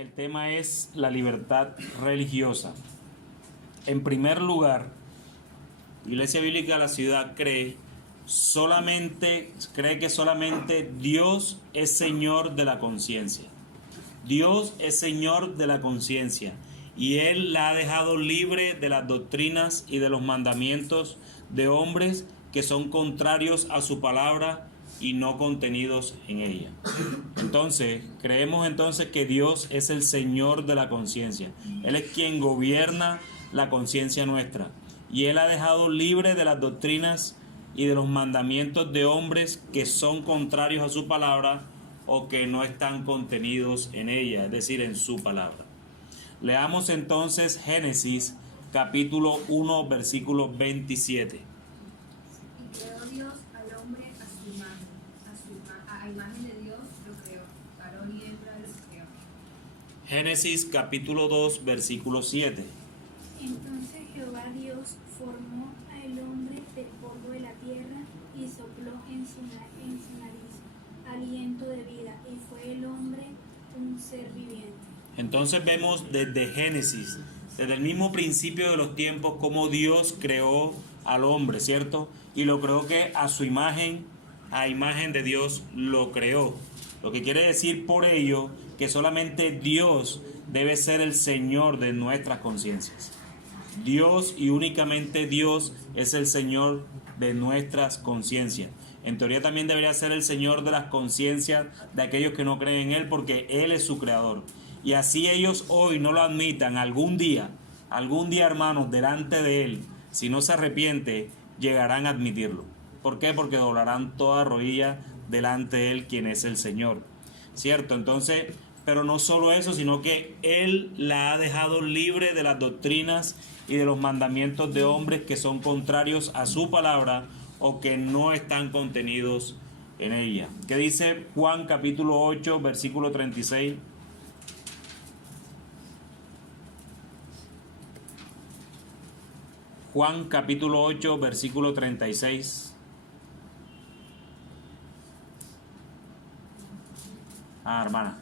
el tema es la libertad religiosa. En primer lugar, la Iglesia Bíblica de la Ciudad cree que solamente Dios es Señor de la conciencia. Dios es Señor de la conciencia y Él la ha dejado libre de las doctrinas y de los mandamientos de hombres que son contrarios a su palabra y no contenidos en ella. Entonces, creemos que Dios es el Señor de la conciencia. Él es quien gobierna la conciencia nuestra. Y Él ha dejado libre de las doctrinas y de los mandamientos de hombres que son contrarios a su palabra o que no están contenidos en ella, es decir, en su palabra. Leamos entonces Génesis capítulo 1, versículo 27. A imagen de Dios lo creó, varón y hembra los creó. Génesis capítulo 2, versículo 7. Entonces Jehová Dios formó al hombre del polvo de la tierra y sopló en su nariz aliento de vida, y fue el hombre un ser viviente. Entonces vemos desde Génesis, desde el mismo principio de los tiempos, cómo Dios creó al hombre, ¿cierto? Y lo creó que a su imagen, a imagen de Dios lo creó. Lo que quiere decir por ello que solamente Dios debe ser el Señor de nuestras conciencias. Dios y únicamente Dios es el Señor de nuestras conciencias. En teoría también debería ser el Señor de las conciencias de aquellos que no creen en Él, porque Él es su creador. Y así ellos hoy no lo admitan, algún día, hermanos, delante de Él, si no se arrepiente, llegarán a admitirlo. ¿Por qué? Porque doblarán toda rodilla delante de Él, quien es el Señor. ¿Cierto? Entonces, pero no solo eso, sino que Él la ha dejado libre de las doctrinas y de los mandamientos de hombres que son contrarios a su palabra o que no están contenidos en ella. ¿Qué dice Juan capítulo 8, versículo 36? Juan capítulo 8, versículo 36. Hermana.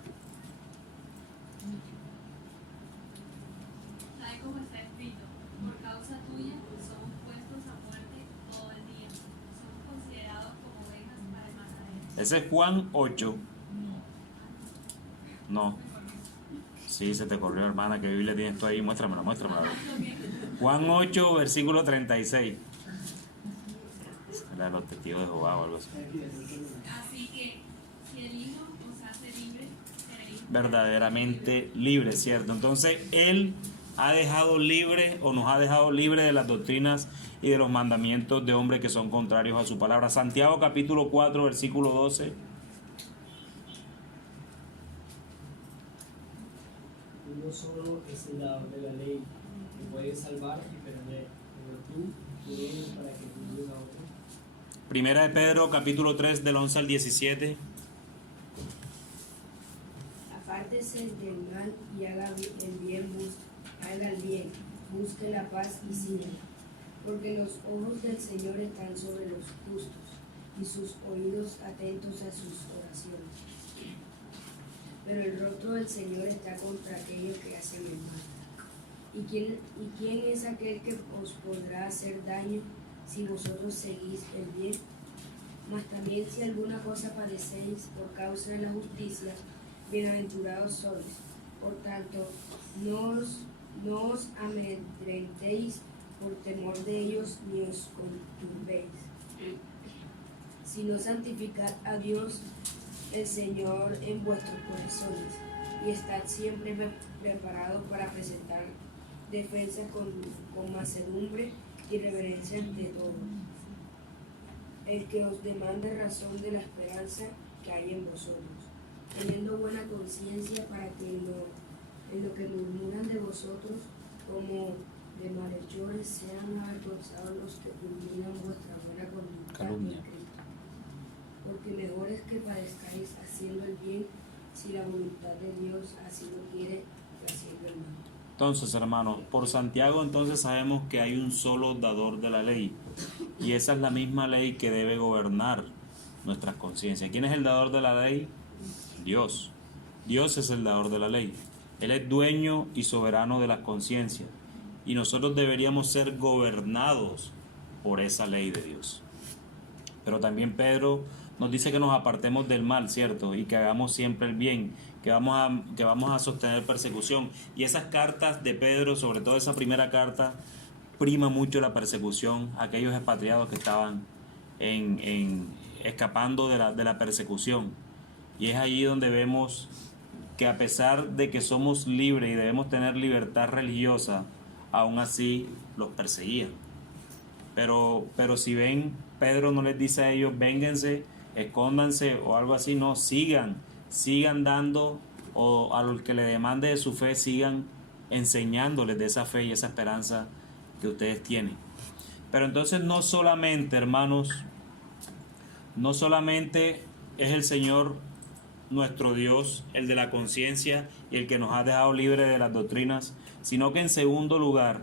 Tal como está escrito, por causa tuya somos puestos a muerte todo el día. Somos considerados como ovejas para el matadero. Ese es Juan 8. No. Sí, se te corrió, hermana. ¿Qué Biblia tienes tú ahí? Muéstramela. Juan 8, versículo 36. Era de los testigos de Jehová o algo así. Así que, si el Hijo os hace libre, seréis verdaderamente libre, ¿cierto? Entonces Él ha dejado libre o nos ha dejado libre de las doctrinas y de los mandamientos de hombres que son contrarios a su palabra. Santiago capítulo 4, versículo 12. Uno solo es el dador de la ley, que puede salvar y perder, pero tú eres para que juzgues a otro. Primera de Pedro capítulo 3 del 11 al 17. Apártese del mal y haga el bien, busque la paz y síguela, porque los ojos del Señor están sobre los justos y sus oídos atentos a sus oraciones. Pero el rostro del Señor está contra aquellos que hacen el mal. ¿Y quién es aquel que os podrá hacer daño si vosotros seguís el bien? Mas también si alguna cosa padecéis por causa de la justicia, bienaventurados sois. Por tanto, no os amedrentéis por temor de ellos, ni os conturbéis, sino santificad a Dios el Señor en vuestros corazones, y estad siempre preparados para presentar defensa con mansedumbre y reverencia ante todos, el que os demande razón de la esperanza que hay en vosotros, teniendo buena conciencia, para que en lo que murmuran de vosotros como de malhechores sean avergonzados los que culminan vuestra buena conducta en Cristo. Porque mejor es que padezcáis haciendo el bien, si la voluntad de Dios así lo quiere, que haciendo el mal. Entonces, hermanos, por Santiago entonces sabemos que hay un solo dador de la ley, y esa es la misma ley que debe gobernar nuestras conciencias. ¿Quién es el dador de la ley? Dios. Dios es el dador de la ley. Él es dueño y soberano de las conciencias. Y nosotros deberíamos ser gobernados por esa ley de Dios. Pero también Pedro nos dice que nos apartemos del mal, ¿cierto? Y que hagamos siempre el bien, que vamos a sostener persecución. Y esas cartas de Pedro, sobre todo esa primera carta, prima mucho la persecución a aquellos expatriados que estaban escapando de la persecución. Y es allí donde vemos que a pesar de que somos libres y debemos tener libertad religiosa, aún así los perseguían. Pero si ven, Pedro no les dice a ellos, vénganse, escóndanse o algo así, no, sigan dando, o a los que le demande de su fe, sigan enseñándoles de esa fe y esa esperanza que ustedes tienen. Pero entonces no solamente, hermanos, no solamente es el Señor nuestro Dios, el de la conciencia y el que nos ha dejado libre de las doctrinas, sino que en segundo lugar,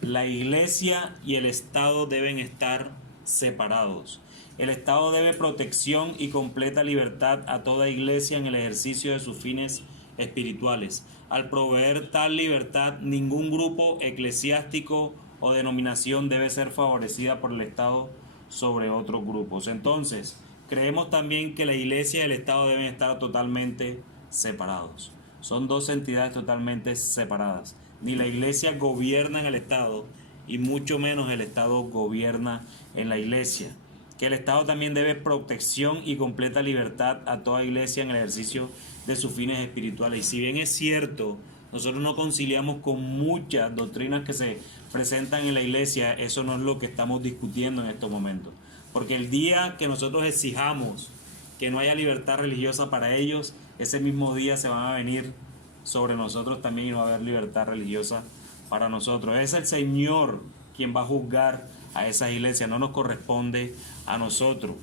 la iglesia y el Estado deben estar separados. El Estado debe protección y completa libertad a toda iglesia en el ejercicio de sus fines espirituales. Al proveer tal libertad, ningún grupo eclesiástico o denominación debe ser favorecida por el Estado sobre otros grupos. Entonces, creemos también que la iglesia y el Estado deben estar totalmente separados. Son dos entidades totalmente separadas. Ni la iglesia gobierna en el Estado y mucho menos el Estado gobierna en la iglesia. Que el Estado también debe protección y completa libertad a toda iglesia en el ejercicio de sus fines espirituales. Y si bien es cierto, nosotros no conciliamos con muchas doctrinas que se presentan en la iglesia, eso no es lo que estamos discutiendo en estos momentos. Porque el día que nosotros exijamos que no haya libertad religiosa para ellos, ese mismo día se van a venir sobre nosotros también y no va a haber libertad religiosa para nosotros. Es el Señor quien va a juzgar a esas iglesias, no nos corresponde a nosotros.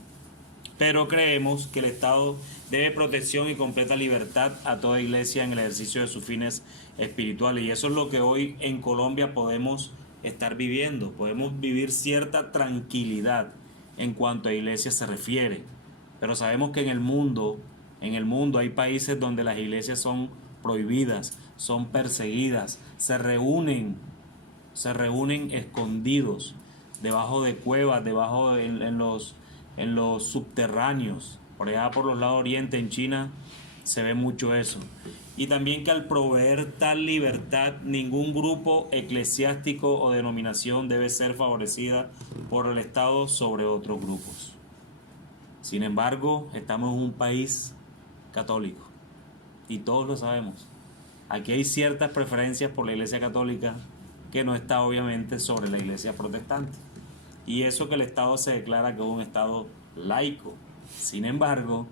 Pero creemos que el Estado debe protección y completa libertad a toda iglesia en el ejercicio de sus fines espirituales. Y eso es lo que hoy en Colombia podemos estar viviendo. Podemos vivir cierta tranquilidad en cuanto a iglesias se refiere. Pero sabemos que en el mundo hay países donde las iglesias son prohibidas, son perseguidas, se reúnen escondidos debajo de cuevas, en los subterráneos. Por allá por los lados oriente, en China, se ve mucho eso. Y también que al proveer tal libertad, ningún grupo eclesiástico o denominación debe ser favorecida por el Estado sobre otros grupos. Sin embargo, estamos en un país católico y todos lo sabemos. Aquí hay ciertas preferencias por la Iglesia Católica que no está obviamente sobre la Iglesia Protestante. Y eso que el Estado se declara que es un Estado laico. Sin embargo,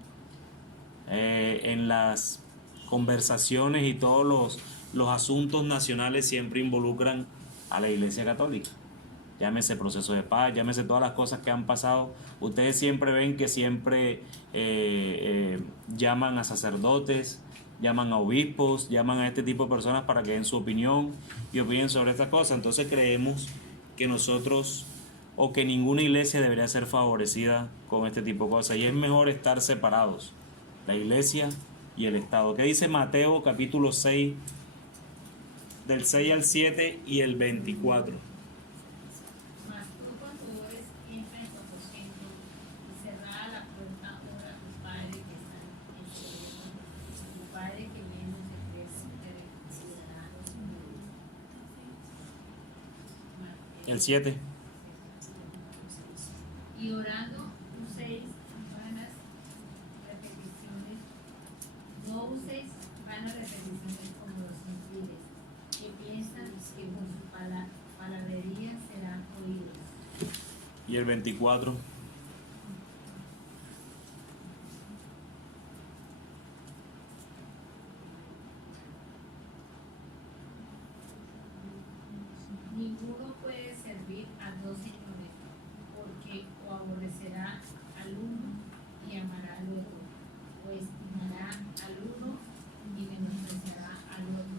en las conversaciones y todos los asuntos nacionales siempre involucran a la Iglesia Católica. Llámese proceso de paz, llámese todas las cosas que han pasado. Ustedes siempre ven que siempre llaman a sacerdotes, llaman a obispos, llaman a este tipo de personas para que den su opinión y opinen sobre estas cosas. Entonces creemos que nosotros o que ninguna iglesia debería ser favorecida con este tipo de cosas. Y es mejor estar separados, la iglesia y el Estado. ¿Qué dice Mateo capítulo 6, del 6 al 7 y el 24? Mas tú cuando ores, entra en tu aposento y cerrada la puerta, ora a tu Padre que está en el cielo. Tu Padre que ve en secreto te reconciliará los mundos. El 7. Y orando uséis vanas repeticiones, no uséis vanas repeticiones como los gentiles, que piensan que con su palabrería serán oídos. Y el 24. Ninguno puede servir a dos señores, porque o aborrecerá al uno y amará al otro, o estimará al uno y menospreciará al otro.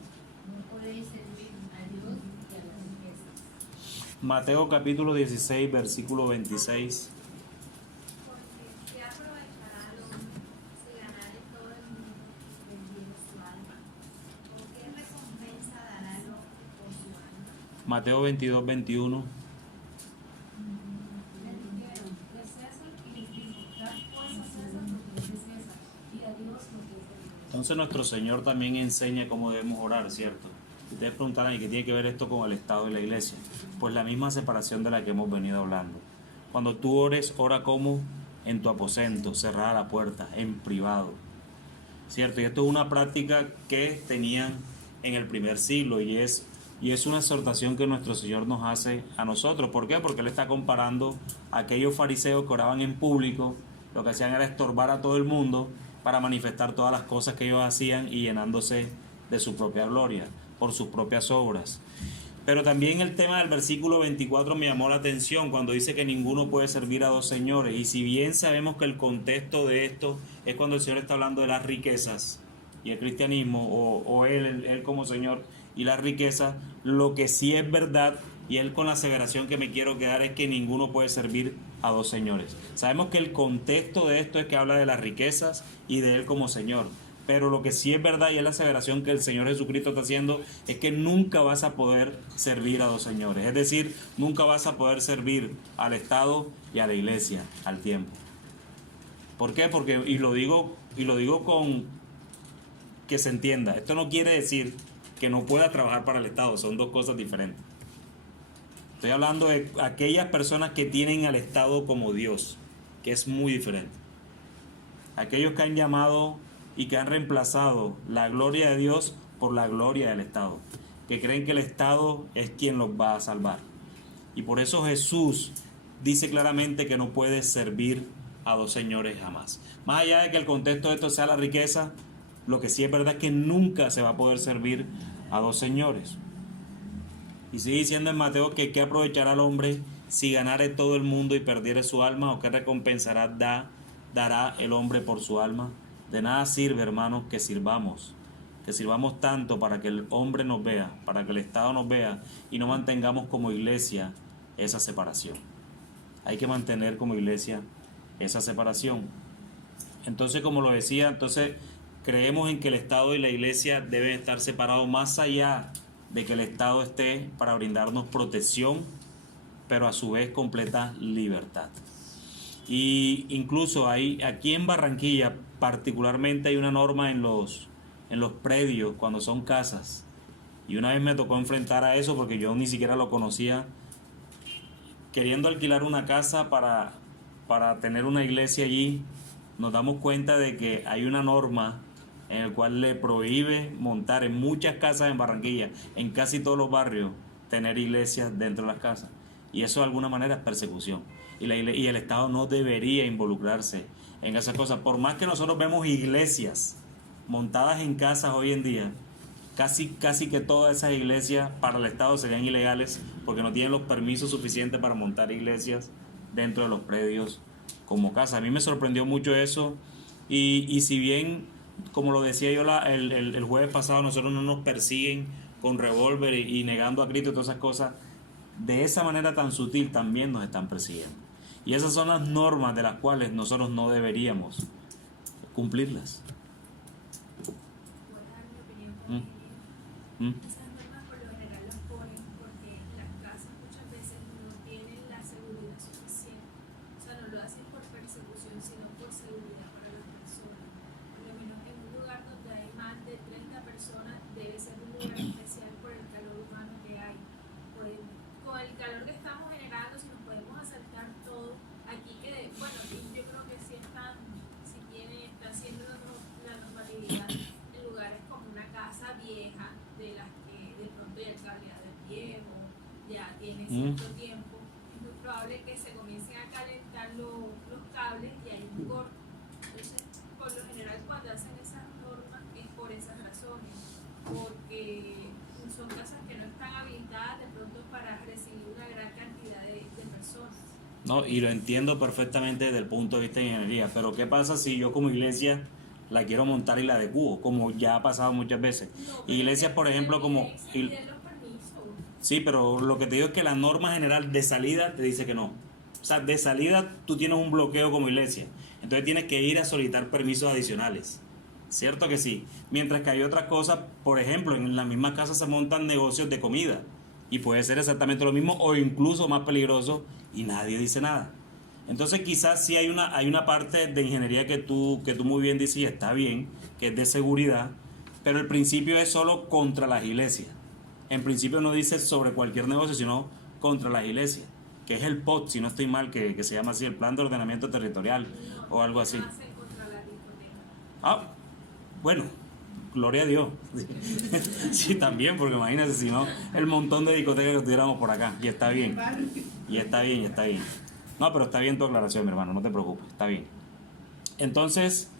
No podéis servir a Dios y a las riquezas. Mateo capítulo 16, versículo 26. Porque ¿qué aprovechará al hombre si ganare todo el mundo y vendiere su alma? ¿O qué Mateo 22, 21. Le dijeron, de César, y les dijo, dad pues a César lo que es de César, y a Dios lo que es de Dios. Entonces nuestro Señor también enseña cómo debemos orar, ¿cierto? Ustedes preguntarán, ¿y qué tiene que ver esto con el Estado y la Iglesia? Pues la misma separación de la que hemos venido hablando. Cuando tú ores, ora como en tu aposento, cerrada la puerta, en privado, ¿cierto? Y esto es una práctica que tenían en el primer siglo y es una exhortación que nuestro Señor nos hace a nosotros. ¿Por qué? Porque Él está comparando a aquellos fariseos que oraban en público, lo que hacían era estorbar a todo el mundo para manifestar todas las cosas que ellos hacían y llenándose de su propia gloria, por sus propias obras. Pero también el tema del versículo 24 me llamó la atención cuando dice que ninguno puede servir a dos señores. Y si bien sabemos que el contexto de esto es cuando el Señor está hablando de las riquezas y el cristianismo, o él como Señor y las riquezas, lo que sí es verdad, y él con la aseveración que me quiero quedar, es que ninguno puede servir a dos señores. Sabemos que el contexto de esto es que habla de las riquezas y de él como Señor. Pero lo que sí es verdad, y es la aseveración que el Señor Jesucristo está haciendo, es que nunca vas a poder servir a dos señores. Es decir, nunca vas a poder servir al Estado y a la Iglesia al tiempo. ¿Por qué? Porque, y lo digo con que se entienda, esto no quiere decir que no pueda trabajar para el Estado, son dos cosas diferentes. Estoy hablando de aquellas personas que tienen al Estado como Dios, que es muy diferente. Aquellos que han llamado y que han reemplazado la gloria de Dios por la gloria del Estado, que creen que el Estado es quien los va a salvar. Y por eso Jesús dice claramente que no puede servir a dos señores jamás. Más allá de que el contexto de esto sea la riqueza, lo que sí es verdad es que nunca se va a poder servir a dos señores. Y sigue diciendo en Mateo que qué aprovechará el hombre si ganare todo el mundo y perdiere su alma, o qué recompensará dará el hombre por su alma. De nada sirve, hermanos, que sirvamos tanto para que el hombre nos vea, para que el Estado nos vea, y no mantengamos como iglesia esa separación. Hay que mantener como iglesia esa separación. Entonces, como lo decía, creemos en que el Estado y la iglesia deben estar separados, más allá de que el Estado esté para brindarnos protección, pero a su vez completa libertad. Y incluso aquí en Barranquilla particularmente hay una norma en los predios cuando son casas, y una vez me tocó enfrentar a eso porque yo ni siquiera lo conocía, queriendo alquilar una casa para tener una iglesia allí. Nos damos cuenta de que hay una norma en el cual le prohíbe montar en muchas casas en Barranquilla, en casi todos los barrios, tener iglesias dentro de las casas, y eso de alguna manera es persecución. Y el Estado no debería involucrarse en esas cosas. Por más que nosotros vemos iglesias montadas en casas hoy en día, casi que todas esas iglesias para el Estado serían ilegales porque no tienen los permisos suficientes para montar iglesias dentro de los predios como casa. A mí me sorprendió mucho eso, y si bien, como lo decía yo el jueves pasado, nosotros no nos persiguen con revólver y negando a Cristo y todas esas cosas, de esa manera tan sutil también nos están persiguiendo. Y esas son las normas de las cuales nosotros no deberíamos cumplirlas. Voy a dar mi opinión también. Esas normas por lo general las ponen porque las casas muchas veces no tienen la seguridad suficiente. O sea, no lo hacen por persecución, sino por seguridad para las personas. Por lo menos en un lugar donde hay más de 30 personas debe ser un lugar especial por el calor humano que hay. Con el calor que estamos generando, si nos podemos asaltar todo, aquí que, bueno, yo creo que sí está haciendo la normatividad en lugares como una casa vieja, de las que de pronto ya el cableado es viejo, ya tiene cierto tiempo, es muy probable que se comiencen a calentar los cables y hay un corte. Entonces, por lo general, cuando hacen esas normas es por esas razones, porque son casas que no están habilitadas de pronto para recibir una gran cantidad de personas. No, y lo entiendo perfectamente desde el punto de vista de ingeniería, pero ¿qué pasa si yo como iglesia la quiero montar y la adecuo, como ya ha pasado muchas veces? No, Iglesias, por ejemplo, como... Sí, pero lo que te digo es que la norma general de salida te dice que no. O sea, de salida tú tienes un bloqueo como iglesia, entonces tienes que ir a solicitar permisos adicionales. ¿Cierto que sí? Mientras que hay otras cosas, por ejemplo, en la misma casa se montan negocios de comida. y puede ser exactamente lo mismo o incluso más peligroso y nadie dice nada. Entonces quizás sí hay una parte de ingeniería que tú muy bien dices y está bien, que es de seguridad, pero el principio es solo contra las iglesias. En principio no dice sobre cualquier negocio, sino contra las iglesias, que es el POT, si no estoy mal, que se llama así, el Plan de Ordenamiento Territorial o algo así. Ah, bueno, gloria a Dios. Sí, también, porque imagínense si no, el montón de discotecas que tuviéramos por acá. Y está bien. Y está bien, y está bien. No, pero está bien tu aclaración, mi hermano, no te preocupes, está bien. Entonces,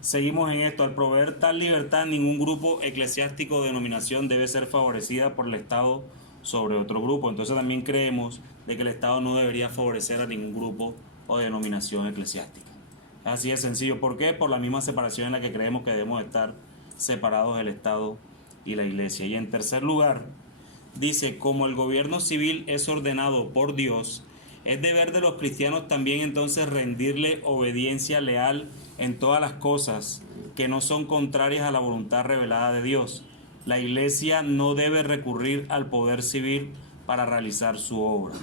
seguimos en esto. Al proveer tal libertad, ningún grupo eclesiástico o denominación debe ser favorecida por el Estado sobre otro grupo. Entonces también creemos de que el Estado no debería favorecer a ningún grupo o denominación eclesiástica. Así de sencillo. ¿Por qué? Por la misma separación en la que creemos que debemos estar separados el Estado y la Iglesia. Y en tercer lugar, dice, como el gobierno civil es ordenado por Dios, es deber de los cristianos también entonces rendirle obediencia leal en todas las cosas que no son contrarias a la voluntad revelada de Dios. La Iglesia no debe recurrir al poder civil para realizar su obra.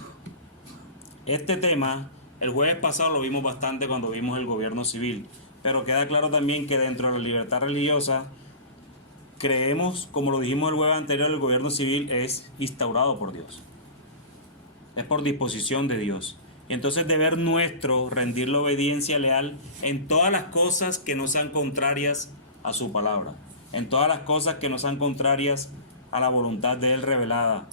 Este tema, el jueves pasado lo vimos bastante cuando vimos el gobierno civil, pero queda claro también que dentro de la libertad religiosa creemos, como lo dijimos el jueves anterior, el gobierno civil es instaurado por Dios. Es por disposición de Dios. Y entonces deber nuestro rendirle obediencia leal en todas las cosas que no sean contrarias a su palabra, en todas las cosas que no sean contrarias a la voluntad de Él revelada,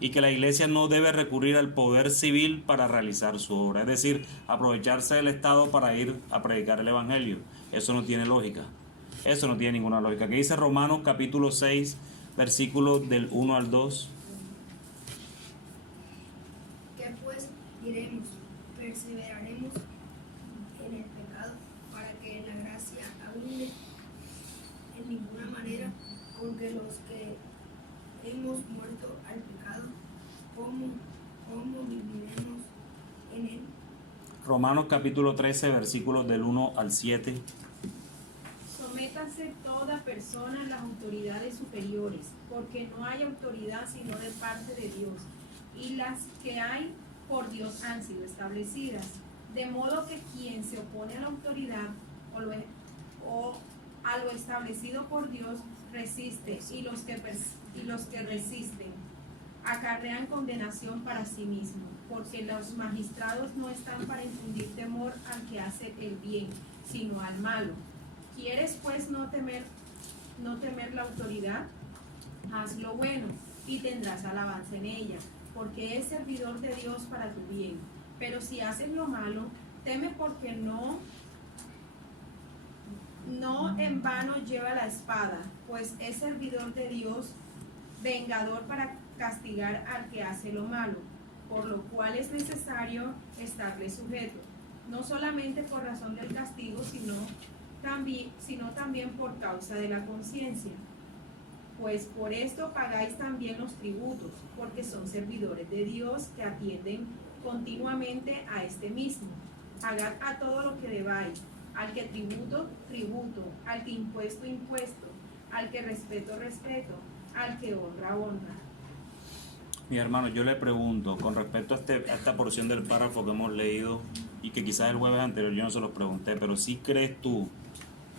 y que la Iglesia no debe recurrir al poder civil para realizar su obra, es decir, aprovecharse del Estado para ir a predicar el Evangelio. Eso no tiene lógica, eso no tiene ninguna lógica. ¿Qué dice Romanos capítulo 6, versículos del 1 al 2? ¿Qué pues diremos? ¿Perseveraremos en el pecado para que la gracia abunde? En ninguna manera, porque los que hemos muerto al pecado, ¿cómo viviremos en él? Romanos capítulo 13, versículos del 1 al 7. Sométase toda persona a las autoridades superiores, porque no hay autoridad sino de parte de Dios, y las que hay por Dios han sido establecidas. De modo que quien se opone a la autoridad o a lo establecido por Dios resiste, y los que resisten acarrean condenación para sí mismos, porque los magistrados no están para infundir temor al que hace el bien, sino al malo. ¿Quieres pues no temer la autoridad? Haz lo bueno y tendrás alabanza en ella, porque es servidor de Dios para tu bien. Pero si haces lo malo, teme, porque no en vano lleva la espada, pues es servidor de Dios, vengador para castigar al que hace lo malo, por lo cual es necesario estarle sujeto, no solamente por razón del castigo, sino también por causa de la conciencia. Pues por esto pagáis también los tributos, porque son servidores de Dios que atienden continuamente a este mismo. Pagad a todo lo que debáis, al que tributo, tributo, al que impuesto, impuesto, al que respeto, respeto, al que honra, honra. Mi hermano, yo le pregunto, con respecto a esta porción del párrafo que hemos leído, y que quizás el jueves anterior yo no se los pregunté, pero ¿sí crees tú,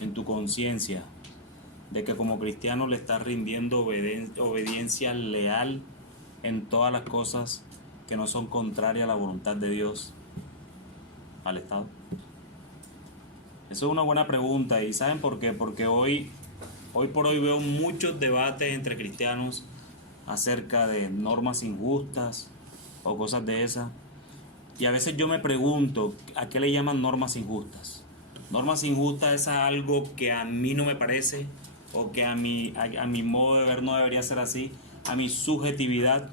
en tu conciencia, de que como cristiano le estás rindiendo obediencia leal en todas las cosas que no son contrarias a la voluntad de Dios al Estado? Eso es una buena pregunta. ¿Y saben por qué? Porque hoy por hoy veo muchos debates entre cristianos acerca de normas injustas o cosas de esas. Y a veces yo me pregunto, ¿a qué le llaman normas injustas? Normas injustas es algo que a mí no me parece, o que a mi modo de ver no debería ser así, a mi subjetividad.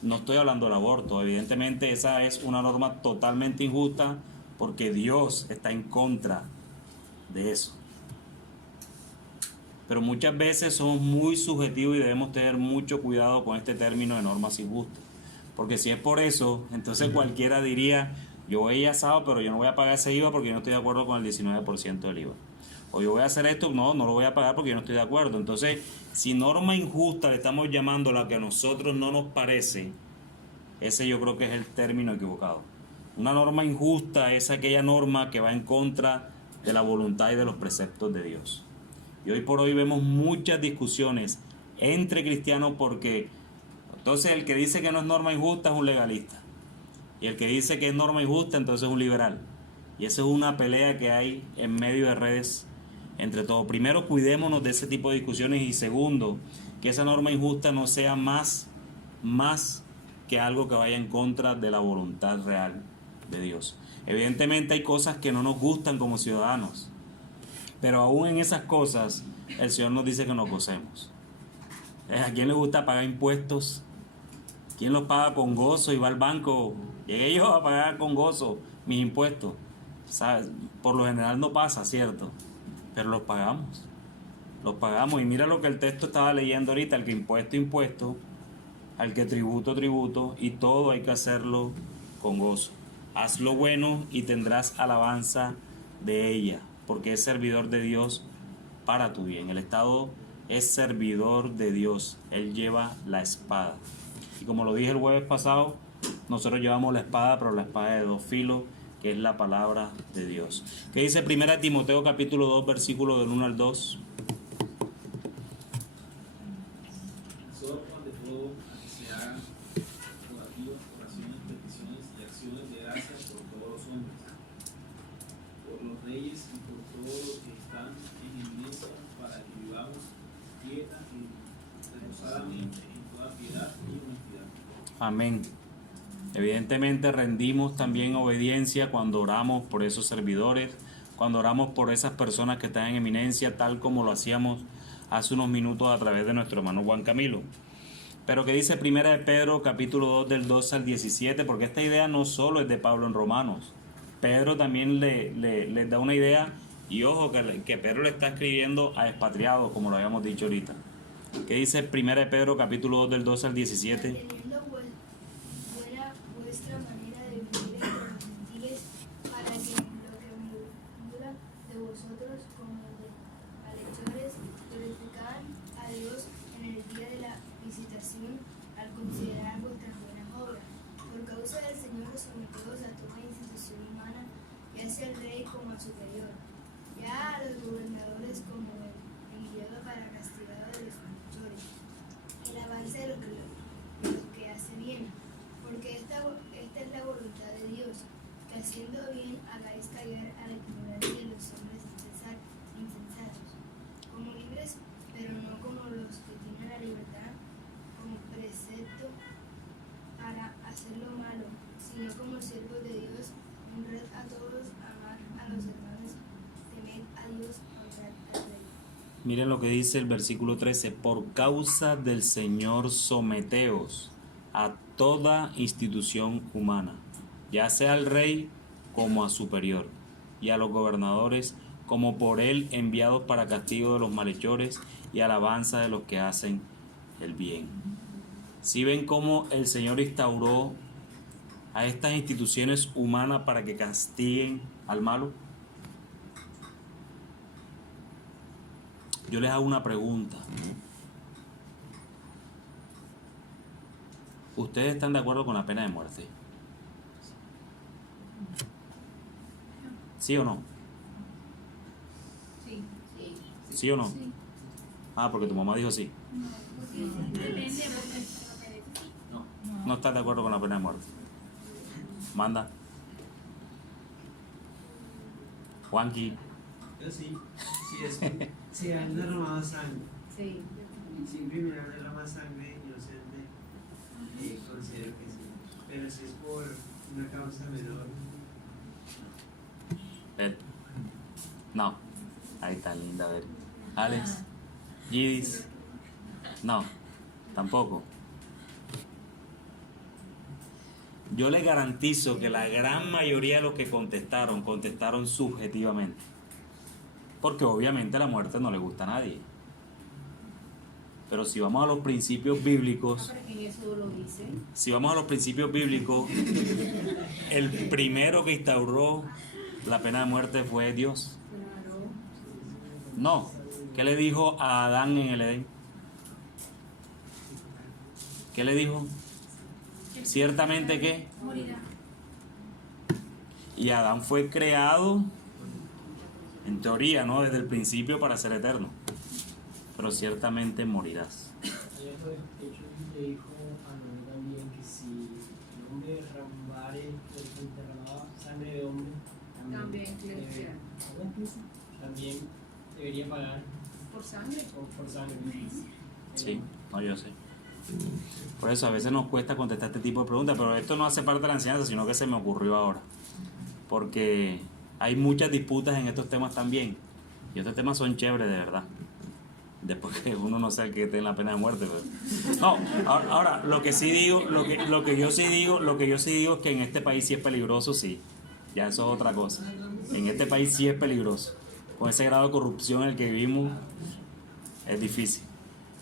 No estoy hablando del aborto, evidentemente esa es una norma totalmente injusta porque Dios está en contra de eso. Pero muchas veces somos muy subjetivos y debemos tener mucho cuidado con este término de normas injustas. Porque si es por eso, entonces cualquiera diría, yo voy a asado, pero yo no voy a pagar ese IVA porque yo no estoy de acuerdo con el 19% del IVA. o yo voy a hacer esto, no lo voy a pagar porque yo no estoy de acuerdo. Entonces, si norma injusta le estamos llamando a la que a nosotros no nos parece, ese yo creo que es el término equivocado. Una norma injusta es aquella norma que va en contra de la voluntad y de los preceptos de Dios. Y hoy por hoy vemos muchas discusiones entre cristianos porque entonces el que dice que no es norma injusta es un legalista. Y el que dice que es norma injusta entonces es un liberal. Y esa es una pelea que hay en medio de redes entre todos. Primero, cuidémonos de ese tipo de discusiones y segundo, que esa norma injusta no sea más que algo que vaya en contra de la voluntad real de Dios. Evidentemente hay cosas que no nos gustan como ciudadanos, pero aún en esas cosas el Señor nos dice que nos gocemos. ¿A quién le gusta pagar impuestos? ¿Quién los paga con gozo y va al banco? Llegué yo a pagar con gozo mis impuestos. ¿Sabes? Por lo general no pasa, ¿cierto? Pero los pagamos. Los pagamos. Y mira lo que el texto estaba leyendo ahorita: al que impuesto, al que tributo, y todo hay que hacerlo con gozo. Haz lo bueno y tendrás alabanza de ella, porque es servidor de Dios para tu bien. El Estado es servidor de Dios. Él lleva la espada. Y como lo dije el jueves pasado, nosotros llevamos la espada, pero la espada de dos filos, que es la palabra de Dios. ¿Qué dice 1 Timoteo capítulo 2, versículo del 1 al 2? Exhorto ante todo a que se hagan rogativas, oraciones, peticiones y acciones de gracias por todos los hombres, por los reyes y por todos los que están en eminencia, para que vivamos quieta y reposadamente en toda piedad y honestidad. Amén. Evidentemente rendimos también obediencia cuando oramos por esos servidores, cuando oramos por esas personas que están en eminencia, tal como lo hacíamos hace unos minutos a través de nuestro hermano Juan Camilo. Pero que dice 1 de Pedro capítulo 2 del 12 al 17, porque esta idea no solo es de Pablo en Romanos. Pedro también les da una idea, y ojo que Pedro le está escribiendo a expatriados, como lo habíamos dicho ahorita. Que dice 1 de Pedro capítulo 2 del 12 al 17. Manteniendo buena vuestra manera de vivir entre los gentiles, para que lo que murmura de vosotros como de malhechores glorificaban a Dios en el día de la visitación, al considerar vuestras buenas obras. Por causa del Señor, someteos a toda institución humana, ya sea el rey como a superior, ya a los gobernadores como el enviado para castigar a los malhechores, el avance de lo que hace bien, porque esta es la voluntad de Dios, que haciendo bien hagáis callar a la ignorancia de los hombres insensatos, como libres, pero no como los que tienen la libertad como precepto para hacer lo malo, sino como siervos de Dios. Honrad a todos, amad a los hermanos, temed a Dios, honrad al rey. Miren lo que dice el versículo 13: por causa del Señor someteos a toda institución humana, ya sea al rey como a superior, y a los gobernadores como por él enviados para castigo de los malhechores y alabanza de los que hacen el bien. ¿Sí ven cómo el Señor instauró a estas instituciones humanas para que castiguen al malo? Yo les hago una pregunta. ¿Ustedes están de acuerdo con la pena de muerte? ¿Sí o no? Sí. ¿Sí o no? Ah, porque tu mamá dijo sí. No estás de acuerdo con la pena de muerte. Manda. Juanqui. Yo sí. Si han derramado sangre, Sí. si primero han derramado sangre inocente, considero que sí. Pero si es por una causa menor, No. Ahí está linda, a ver. Alex. Gidis. No. Tampoco. Yo les garantizo que la gran mayoría de los que contestaron subjetivamente. Porque obviamente la muerte no le gusta a nadie. Pero si vamos a los principios bíblicos, En eso lo dice. si vamos a los principios bíblicos, el primero que instauró la pena de muerte fue Dios. Claro. No. ¿Qué le dijo a Adán en el Edén? ¿Qué le dijo? Ciertamente que. Morirá. Y Adán fue creado, en teoría, ¿no? Desde el principio para ser eterno. Pero ciertamente morirás. Hay otro hecho que le dijo a Noé también que si el hombre derramare, derramaba sangre de hombre, también debería pagar Por sangre. por sangre. Sí, no, yo sé. Por eso a veces nos cuesta contestar este tipo de preguntas, pero esto no hace parte de la enseñanza, sino que se me ocurrió ahora. Porque hay muchas disputas en estos temas también. Y estos temas son chéveres, de verdad. Después que uno no sabe que esté en la pena de muerte. Pero... No, ahora, lo que sí digo, lo que yo sí digo es que en este país sí es peligroso, sí. Ya eso es otra cosa. En este país sí es peligroso. Con ese grado de corrupción en el que vivimos, es difícil.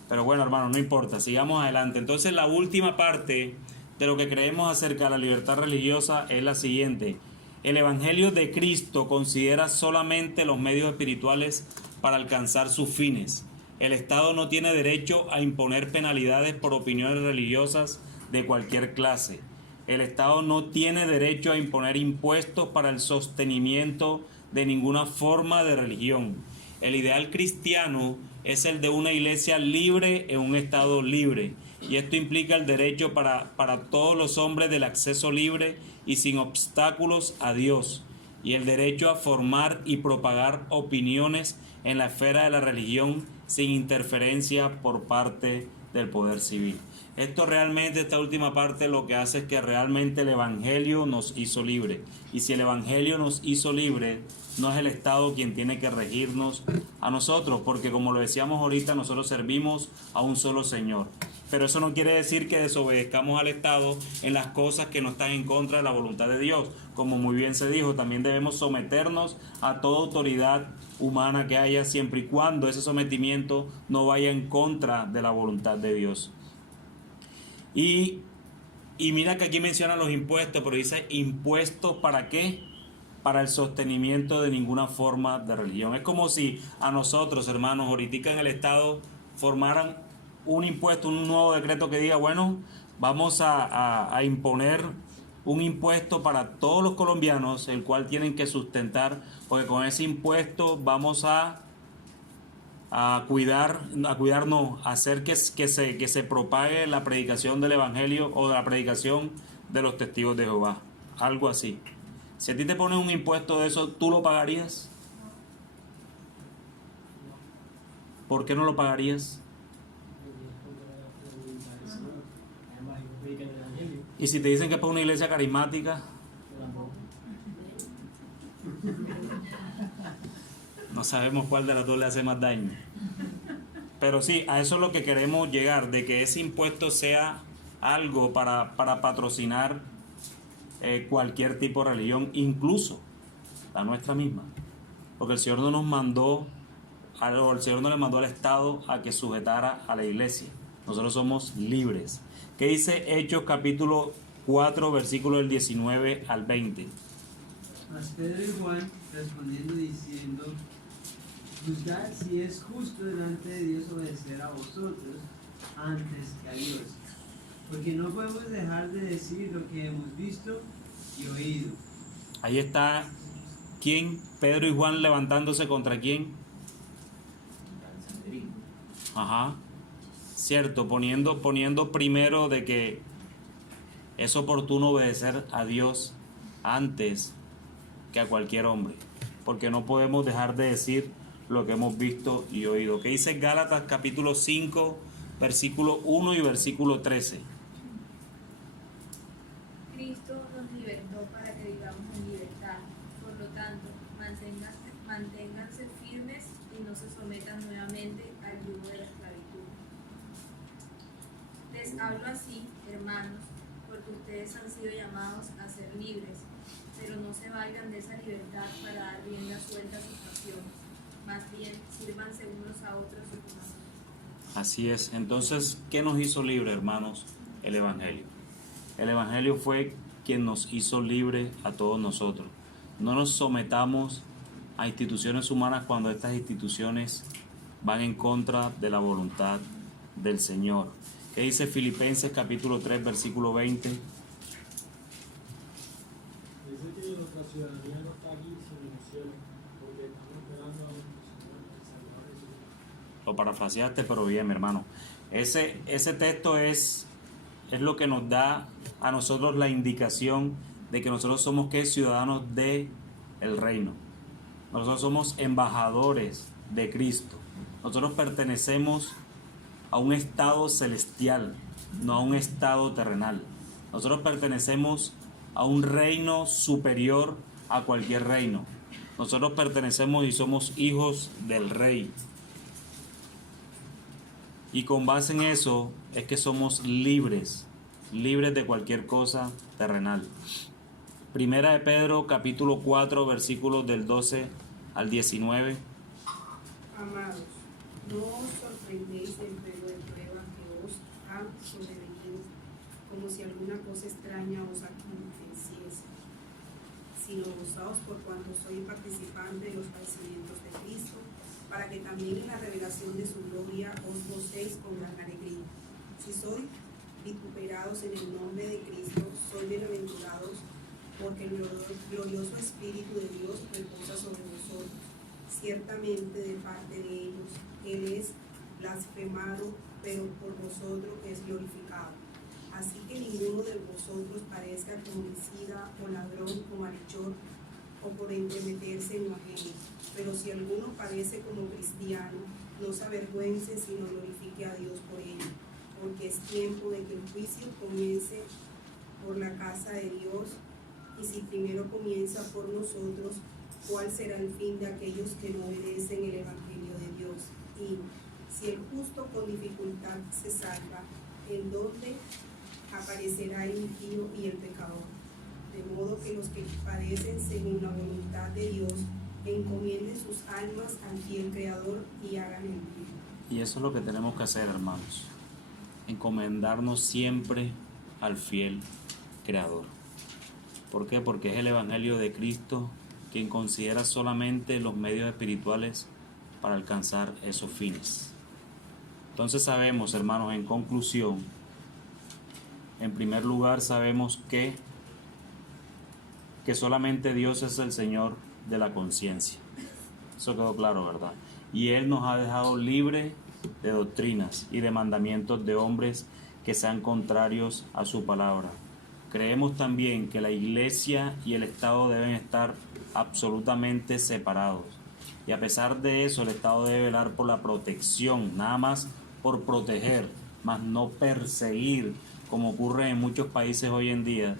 Pero bueno, hermano, no importa, sigamos adelante. Entonces, la última parte de lo que creemos acerca de la libertad religiosa es la siguiente. El Evangelio de Cristo considera solamente los medios espirituales para alcanzar sus fines. El Estado no tiene derecho a imponer penalidades por opiniones religiosas de cualquier clase. El Estado no tiene derecho a imponer impuestos para el sostenimiento de ninguna forma de religión. El ideal cristiano es el de una iglesia libre en un Estado libre. Y esto implica el derecho para todos los hombres del acceso libre y sin obstáculos a Dios. Y el derecho a formar y propagar opiniones en la esfera de la religión sin interferencia por parte del poder civil. Esto realmente, esta última parte, lo que hace es que realmente el Evangelio nos hizo libre. Y si el Evangelio nos hizo libre, no es el Estado quien tiene que regirnos a nosotros, porque como lo decíamos ahorita, nosotros servimos a un solo Señor. Pero eso no quiere decir que desobedezcamos al Estado en las cosas que no están en contra de la voluntad de Dios. Como muy bien se dijo, también debemos someternos a toda autoridad humana que haya, siempre y cuando ese sometimiento no vaya en contra de la voluntad de Dios. Y mira que aquí menciona los impuestos, pero dice impuestos ¿para qué? Para el sostenimiento de ninguna forma de religión. Es como si a nosotros, hermanos, ahorita en el Estado formaran un impuesto, un nuevo decreto que diga, bueno, vamos a imponer un impuesto para todos los colombianos, el cual tienen que sustentar, porque con ese impuesto vamos a hacer que se propague la predicación del Evangelio o de la predicación de los testigos de Jehová. Algo así. Si a ti te ponen un impuesto de eso, ¿tú lo pagarías? ¿Por qué no lo pagarías? Y si te dicen que es para una iglesia carismática, no sabemos cuál de las dos le hace más daño. Pero sí, a eso es lo que queremos llegar, de que ese impuesto sea algo para patrocinar cualquier tipo de religión, incluso la nuestra misma. Porque el Señor no nos mandó, el Señor no le mandó al Estado a que sujetara a la iglesia. Nosotros somos libres. ¿Qué dice Hechos capítulo 4, versículo del 19 al 20? Mas Pedro y Juan respondiendo diciendo: juzgad si es justo delante de Dios obedecer a vosotros antes que a Dios, porque no podemos dejar de decir lo que hemos visto y oído. Ahí está, ¿quién? Pedro y Juan levantándose contra quién. Ajá. Cierto, poniendo primero de que es oportuno obedecer a Dios antes que a cualquier hombre, porque no podemos dejar de decir lo que hemos visto y oído. ¿Qué dice Gálatas capítulo 5, versículo 1 y versículo 13? Cristo nos libertó para que vivamos en libertad. Por lo tanto, manténganse firmes y no se sometan nuevamente al yugo de la esclavitud. Les hablo así, hermanos, porque ustedes han sido llamados a ser libres, pero no se valgan de esa libertad para dar rienda suelta a sus pasiones. Más bien, sírvanse unos a otros y conocer. Así es. Entonces, ¿qué nos hizo libres, hermanos? El Evangelio. El Evangelio fue quien nos hizo libres a todos nosotros. No nos sometamos a instituciones humanas cuando estas instituciones van en contra de la voluntad del Señor. ¿Qué dice Filipenses capítulo 3, versículo 20? Dice que nuestra ciudadanía no está aquí, sino en el cielo, porque estamos esperando a nuestro Señor, el Salvador Jesucristo. Lo parafraseaste, pero bien, mi hermano. Ese texto es lo que nos da a nosotros la indicación de que nosotros somos ciudadanos del reino. Nosotros somos embajadores de Cristo. Nosotros pertenecemos a un estado celestial, no a un estado terrenal. Nosotros pertenecemos a un reino superior a cualquier reino. Nosotros pertenecemos y somos hijos del Rey. Y con base en eso es que somos libres de cualquier cosa terrenal. Primera de Pedro, capítulo 4, versículos del 12 al 19. Amados, no os sorprendéis del fuego de prueba que os ha sobrevenido, como si alguna cosa extraña os aconteciese, sino gozaos por cuanto sois participantes de los padecimientos de Cristo, para que también en la revelación de su gloria os gocéis con gran alegría. Si sois vituperados en el nombre de Cristo, sois bienaventurados, porque el glorioso Espíritu de Dios reposa sobre vosotros. Ciertamente de parte de ellos Él es blasfemado, pero por vosotros es glorificado. Así que ninguno de vosotros parezca como homicida o ladrón o malhechor o por entremeterse en lo ajeno. Pero si alguno padece como cristiano, no se avergüence, sino glorifique a Dios por ello, porque es tiempo de que el juicio comience por la casa de Dios, y si primero comienza por nosotros, ¿cuál será el fin de aquellos que no obedecen el Evangelio de Dios? Y si el justo con dificultad se salva, ¿en dónde aparecerá el impío y el pecador? De modo que los que padecen según la voluntad de Dios encomienden sus almas al fiel Creador y hagan el bien. Y eso es lo que tenemos que hacer, hermanos. Encomendarnos siempre al fiel Creador. ¿Por qué? Porque es el Evangelio de Cristo quien considera solamente los medios espirituales para alcanzar esos fines. Entonces sabemos, hermanos, en conclusión, en primer lugar sabemos que solamente Dios es el Señor de la conciencia. Eso quedó claro, ¿verdad? Y Él nos ha dejado libre de doctrinas y de mandamientos de hombres que sean contrarios a su palabra. Creemos también que la iglesia y el Estado deben estar absolutamente separados. Y a pesar de eso, el Estado debe velar por la protección, nada más por proteger, más no perseguir, como ocurre en muchos países hoy en día,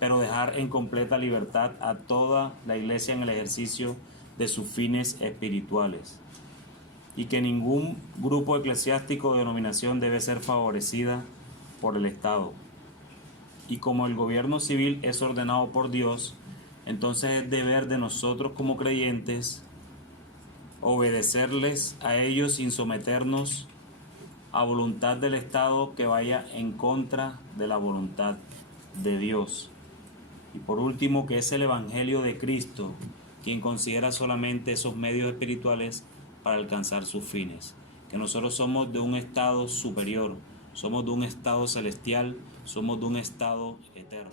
pero dejar en completa libertad a toda la iglesia en el ejercicio de sus fines espirituales. Y que ningún grupo eclesiástico o denominación debe ser favorecida por el Estado. Y como el gobierno civil es ordenado por Dios, entonces es deber de nosotros como creyentes obedecerles a ellos sin someternos a voluntad del Estado que vaya en contra de la voluntad de Dios. Y por último, que es el Evangelio de Cristo quien considera solamente esos medios espirituales para alcanzar sus fines. Que nosotros somos de un estado superior, somos de un estado celestial, somos de un estado eterno.